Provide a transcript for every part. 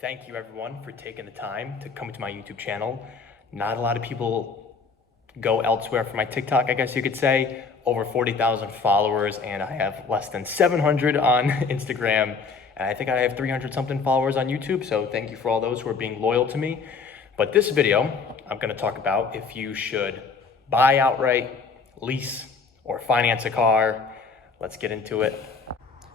thank you everyone for taking the time to come to my YouTube channel. Not a lot of people go elsewhere for my TikTok, I guess you could say. Over 40,000 followers, and I have less than 700 on Instagram, and I think I have 300 something followers on YouTube, so thank you for all those who are being loyal to me. But this video, I'm gonna talk about if you should buy outright, lease, or finance a car. Let's get into it.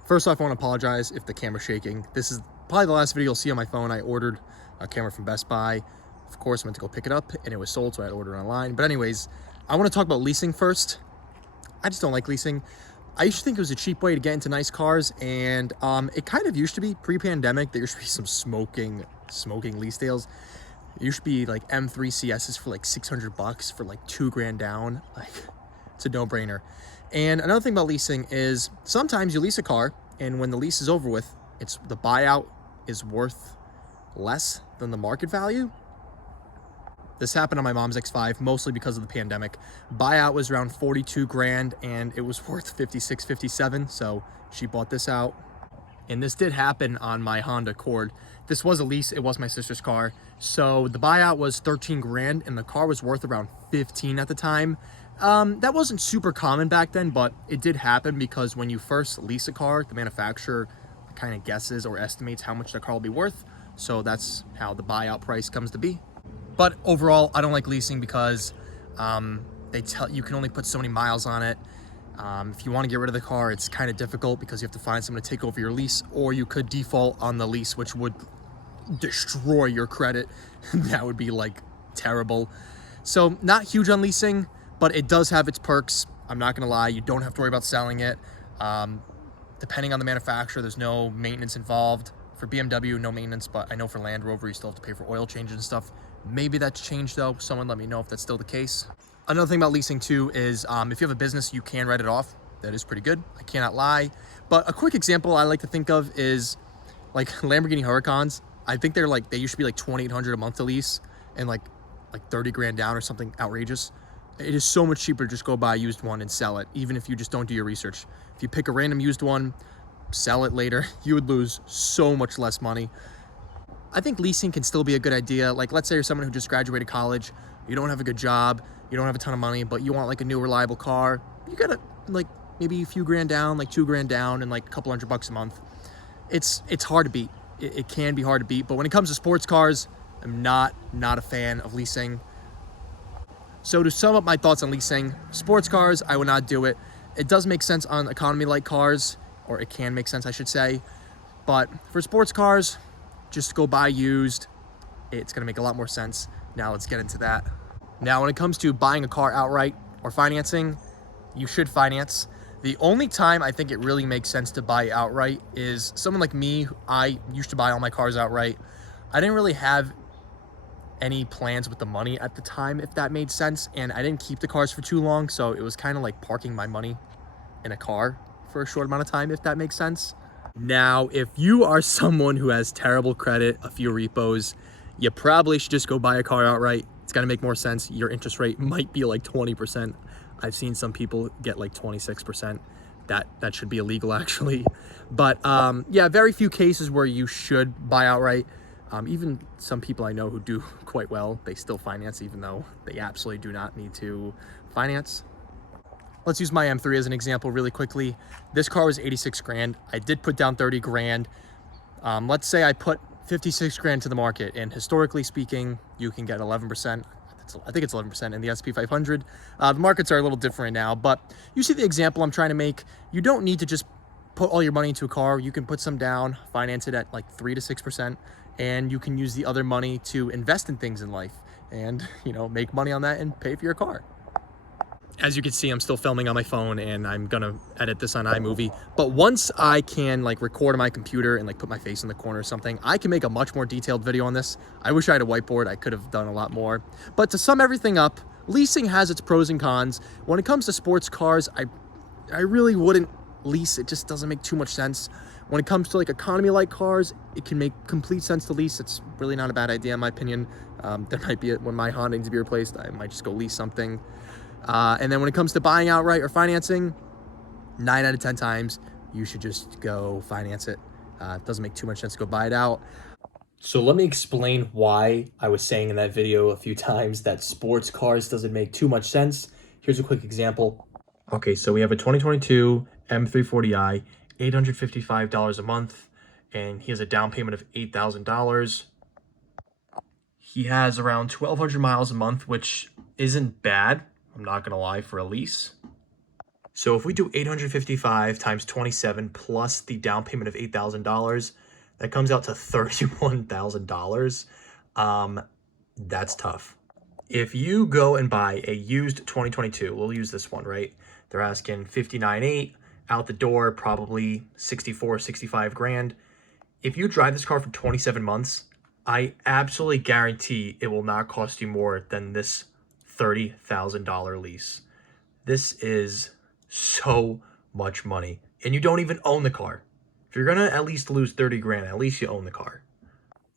First off, I want to apologize if the camera's shaking. This is probably the last video you'll see on my phone. I ordered a camera from Best Buy. Of course, I went to go pick it up and it was sold, so I had to order it online. But anyways, I want to talk about leasing first. I just don't like leasing. I used to think it was a cheap way to get into nice cars, and it kind of used to be pre-pandemic. There used to be some smoking lease deals. It used to be like M3 CSs for like 600 bucks for like $2,000 down. Like, it's a no-brainer. And another thing about leasing is sometimes you lease a car, and when the lease is over with, the buyout is worth less than the market value. This happened on my mom's X5, mostly because of the pandemic. Buyout was around 42 grand, and it was worth 56, 57. So she bought this out. And this did happen on my Honda Accord. This was a lease, it was my sister's car. So the buyout was 13 grand, and the car was worth around 15 at the time. That wasn't super common back then, but it did happen because when you first lease a car, the manufacturer kind of guesses or estimates how much the car will be worth. So that's how the buyout price comes to be. But overall, I don't like leasing because they tell you can only put so many miles on it. If you want to get rid of the car, it's kind of difficult because you have to find someone to take over your lease, or you could default on the lease, which would destroy your credit. That would be like terrible. So not huge on leasing, but it does have its perks. I'm not gonna lie, you don't have to worry about selling it. Depending on the manufacturer, there's no maintenance involved. For BMW, no maintenance, but I know for Land Rover, you still have to pay for oil changes and stuff. Maybe that's changed though. Someone let me know if that's still the case. Another thing about leasing too is if you have a business, you can write it off. That is pretty good, I cannot lie. But a quick example I like to think of is like Lamborghini Huracans. I think they used to be like $2,800 a month to lease, and like 30 grand down or something outrageous. It is so much cheaper to just go buy a used one and sell it, even if you just don't do your research. If you pick a random used one, sell it later, you would lose so much less money. I think leasing can still be a good idea. Like, let's say you're someone who just graduated college, you don't have a good job, you don't have a ton of money, but you want like a new reliable car. You gotta like maybe a few grand down, like $2,000 down, and like a couple $100 a month. It's hard to beat. It can be hard to beat, but when it comes to sports cars, I'm not a fan of leasing. So to sum up my thoughts on leasing, sports cars, I would not do it. It does make sense on economy-like cars, or it can make sense, I should say. But for sports cars, just go buy used. It's gonna make a lot more sense. Now let's get into that. Now, when it comes to buying a car outright or financing, you should finance. The only time I think it really makes sense to buy outright is someone like me. I used to buy all my cars outright. I didn't really have any plans with the money at the time, if that made sense, and I didn't keep the cars for too long, so it was kind of like parking my money in a car for a short amount of time, if that makes sense. Now, if you are someone who has terrible credit, a few repos, you probably should just go buy a car outright. It's gonna make more sense. Your interest rate might be like 20%. I've seen some people get like 26%. That should be illegal actually. But yeah, very few cases where you should buy outright. Even some people I know who do quite well, they still finance even though they absolutely do not need to finance. Let's use my M3 as an example really quickly. This car was 86 grand. I did put down 30 grand. Let's say I put 56 grand to the market, and historically speaking, you can get 11%. I think it's 11% in the SP 500. The markets are a little different now, but you see the example I'm trying to make. You don't need to just put all your money into a car. You can put some down, finance it at like 3 to 6%. And you can use the other money to invest in things in life and, make money on that and pay for your car. As you can see, I'm still filming on my phone, and I'm gonna edit this on iMovie. But once I can like record on my computer and like put my face in the corner or something, I can make a much more detailed video on this. I wish I had a whiteboard. I could have done a lot more. But to sum everything up, leasing has its pros and cons. When it comes to sports cars, I really wouldn't lease. It just doesn't make too much sense. When it comes to like economy-like cars, it can make complete sense to lease. It's really not a bad idea in my opinion. There might be when my Honda needs to be replaced, I might just go lease something. And then when it comes to buying outright or financing, 9 out of 10 times, you should just go finance it. It doesn't make too much sense to go buy it out. So let me explain why I was saying in that video a few times that sports cars doesn't make too much sense. Here's a quick example. Okay, so we have a 2022 M340i, $855 a month, and he has a down payment of $8,000. He has around 1,200 miles a month, which isn't bad, I'm not gonna lie, for a lease. So if we do 855 times 27 plus the down payment of $8,000, that comes out to $31,000. That's tough. If you go and buy a used 2022, we'll use this one, right? They're asking 59.8 out the door, probably 64, 65 grand. If you drive this car for 27 months, I absolutely guarantee it will not cost you more than this $30,000 lease. This is so much money, and you don't even own the car. If you're gonna at least lose 30 grand, at least you own the car.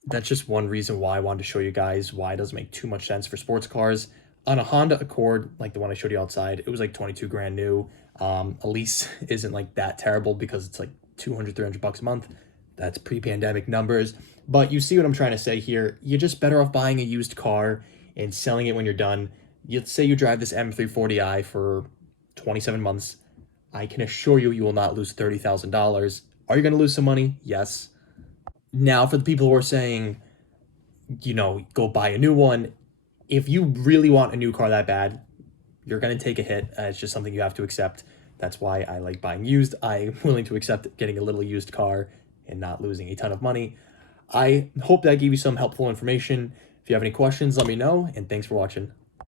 That's just one reason why I wanted to show you guys why it doesn't make too much sense for sports cars. On a Honda Accord, like the one I showed you outside, it was like 22 grand new. A lease isn't like that terrible because it's like 200, 300 bucks a month. That's pre-pandemic numbers. But you see what I'm trying to say here. You're just better off buying a used car and selling it when you're done. Let's say you drive this M340i for 27 months. I can assure you, you will not lose $30,000. Are you going to lose some money? Yes. Now, for the people who are saying, go buy a new one, if you really want a new car that bad, you're going to take a hit. It's just something you have to accept. That's why I like buying used. I'm willing to accept getting a little used car and not losing a ton of money. I hope that gave you some helpful information. If you have any questions, let me know, and thanks for watching.